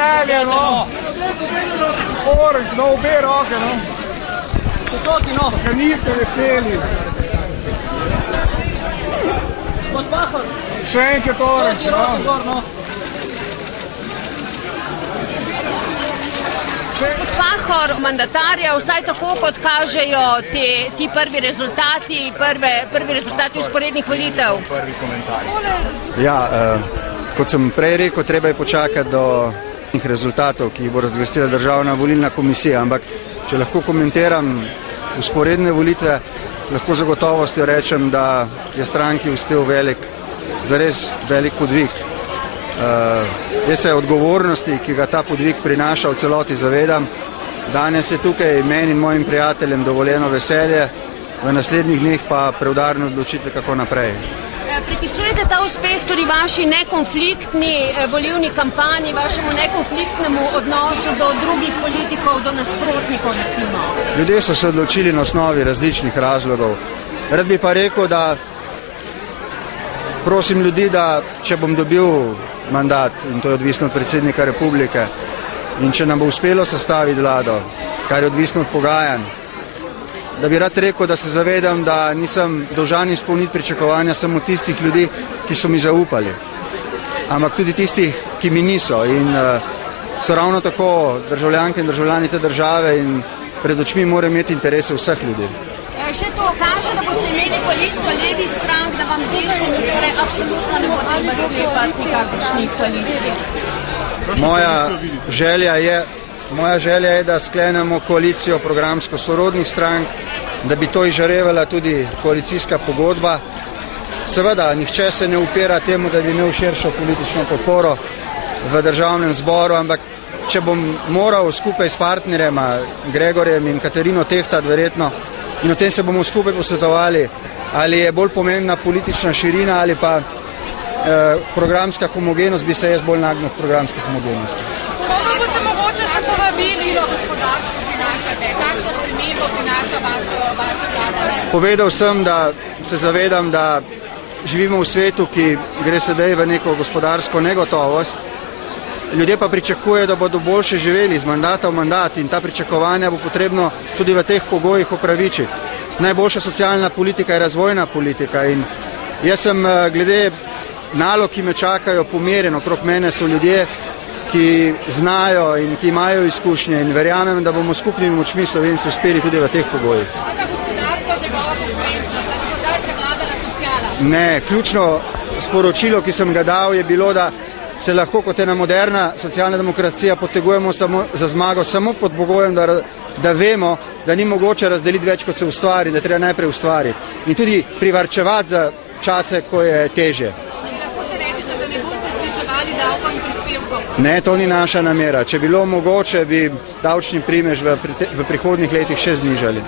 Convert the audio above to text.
Veselje, no. Oranž, no, obe roke, no. Četoti, no. Kaj niste veseli. Gospod Pahor. Še enkrat oranž, no. Roke gor, no. Gospod Pahor, mandatarja, vsaj tako, kot kažejo ti prvi rezultati usporednih volitev. Prvi komentar. Ja, kot sem prej rekel, treba je počakati do rezultatov, ki jih bo razglasila Državna volilna komisija, ampak če lahko komentiram usporedne volitve, lahko zagotovostjo rečem, da je stranki uspel zares velik podvig. Jaz se odgovornosti, ki ga ta podvig prinaša, v celoti zavedam. Danes je tukaj meni in mojim prijateljem dovoljeno veselje, v naslednjih dneh pa preudarne odločitve, kako naprej. Pripisujete ta uspeh tudi vaši nekonfliktni volilni kampanji, vašemu nekonfliktnemu odnosu do drugih politikov, do nasprotnikov recimo? Ljudje so se odločili na osnovi različnih razlogov. Rad bi pa rekel, da prosim ljudi, da če bom dobil mandat, in to je odvisno od predsednika republike, in če nam bo uspelo sestaviti vlado, kar je odvisno od pogajanj, da bi rad rekel, da se zavedam, da nisem dolžan izpolniti pričakovanja samo tistih ljudi, ki so mi zaupali, ampak tudi tistih, ki mi niso in so ravno tako državljanke in državljani te države in pred očmi morajo imeti interese vseh ljudi. Še to kaže, da boste imeli koalicijo levih strank, da vam desni, torej absolutno ne bo treba sklepati nikakršnih koalicij. Moja želja je, da sklenemo koalicijo programsko sorodnih strank, da bi to izžarevala tudi koalicijska pogodba. Seveda, nihče se ne upira temu, da bi imel širšo politično podporo v državnem zboru, ampak če bom moral skupaj s partnerjema Gregorjem in Katarino tehtati verjetno, in o tem se bomo skupaj posvetovali, ali je bolj pomembna politična širina ali pa programska homogenost, bi se jaz bolj nagnil k programski homogenosti. Koga bo se mogoče še povabili do gospodarstva prinašate? Kakšno spremembo prinaša vaša vlada? Povedal sem, da se zavedam, da živimo v svetu, ki gre sedaj v neko gospodarsko negotovost. Ljudje pa pričakujejo, da bodo boljše živeli z mandata v mandat in ta pričakovanja bo potrebno tudi v teh pogojih upravičiti. Najboljša socialna politika je razvojna politika in jaz sem glede nalog, ki me čakajo, pomirjen. Okrog mene so ljudje, ki znajo in ki imajo izkušnje in verjamem, da bomo skupnimi močmi Slovenci uspeli tudi v teh pogojih. Ne, ključno sporočilo, ki sem ga dal, je bilo, da se lahko kot ena moderna socialna demokracija potegujemo za zmago samo pod pogojem, da vemo, da ni mogoče razdeliti več, kot se ustvari, da treba najprej ustvariti. In tudi privarčevati za čase, ko je težje. Lahko se rečete, da ne boste zviševali davkov in prispevkov? Ne, to ni naša namera. Če bilo mogoče, bi davčni primež v prihodnjih letih še znižali.